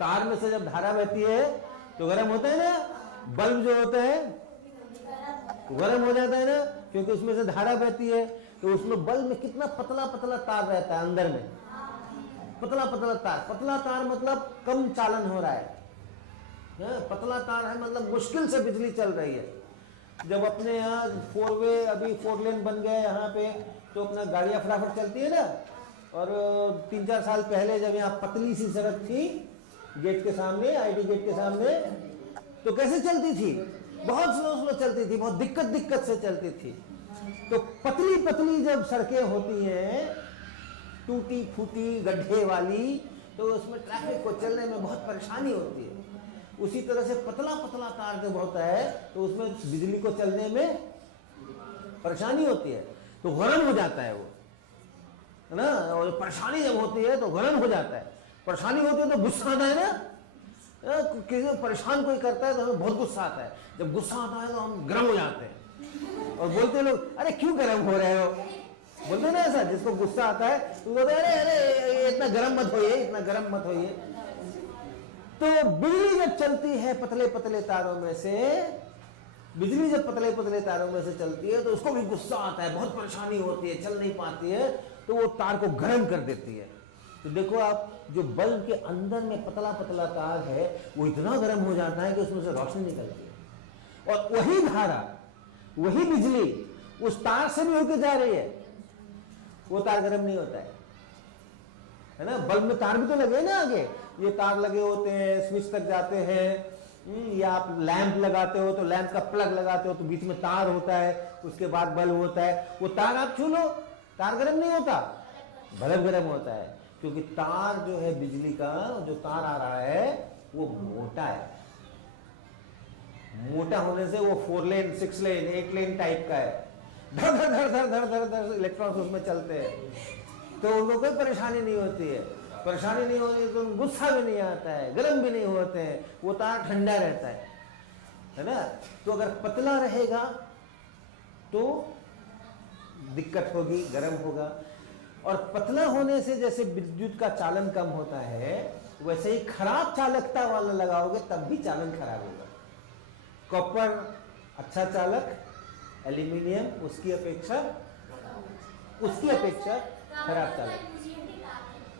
तार में से जब धारा बहती है तो गर्म होता है ना, बल्ब जो होता है गर्म हो जाता है ना, क्योंकि उसमें से धारा बहती है। तो उसमें बल्ब में कितना पतला पतला तार रहता है अंदर में, पतला पतला तार। पतला तार मतलब कम चालन हो रहा है, पतला तार है मतलब मुश्किल से बिजली चल रही है। जब अपने यहाँ 4 वे अभी 4 लेन बन गए यहाँ पे, तो अपना गाड़ियाँ फटाफट चलती है ना। और 3-4 साल पहले जब यहाँ पतली सी सड़क थी गेट के सामने, आईटी गेट के सामने, तो कैसे चलती थी? बहुत स्लो चलती थी, बहुत दिक्कत से चलती थी। तो पतली पतली जब सड़कें होती हैं टूटी फूटी गड्ढे वाली, तो उसमें ट्रैफिक को चलने में बहुत परेशानी होती है। उसी तरह से पतला पतला तार जब होता है तो उसमें बिजली को चलने में परेशानी होती है, तो गर्म हो जाता है वो, है ना। और परेशानी जब होती है तो गर्म हो जाता है। परेशानी होती है तो गुस्सा आता है ना, किसी परेशान कोई करता है तो हमें बहुत गुस्सा आता है। जब गुस्सा आता है तो हम गर्म हो जाते हैं और बोलते लोग, अरे क्यों गर्म हो रहे हो, बोलते ना ऐसा। जिसको गुस्सा आता है तो बोलते अरे इतना गर्म मत होइए, इतना गर्म मत होइए। तो बिजली जब चलती है पतले पतले तारों में से, बिजली जब पतले पतले तारों में से चलती है तो उसको भी गुस्सा आता है, बहुत परेशानी होती है, चल नहीं पाती है, तो वो तार को गर्म कर देती है। तो देखो आप, जो बल्ब के अंदर में पतला पतला तार है वो इतना गर्म हो जाता है कि उसमें से रोशनी निकलती है, और वही धारा, वही बिजली उस तार से भी होकर जा रही है, वो तार गर्म नहीं होता है ना। बल्ब में तार भी तो लगे ना, आगे ये तार लगे होते हैं, स्विच तक जाते हैं, या आप लैंप लगाते हो तो लैंप का प्लग लगाते हो तो बीच में तार होता है, उसके बाद बल्ब होता है। वो तार आप छू लो, तार गर्म नहीं होता, बल्ब गर्म होता है, क्योंकि तार जो है बिजली का, जो तार आ रहा है वो मोटा है। मोटा होने से वो 4 लेन 6 लेन 8 लेन टाइप का है, धर धर धर धर धर धर धर इलेक्ट्रॉन्स उसमें चलते हैं, तो उनको कोई परेशानी नहीं होती है। परेशानी नहीं होती तो गुस्सा भी नहीं आता है, गर्म भी नहीं होते हैं, वो तार ठंडा रहता है ना। तो अगर पतला रहेगा तो दिक्कत होगी, गर्म होगा। और पतला होने से जैसे विद्युत का चालन कम होता है, वैसे ही खराब चालकता वाला लगाओगे तब भी चालन खराब होगा। कॉपर अच्छा चालक, एल्यूमिनियम उसकी अपेक्षा खराब चालक।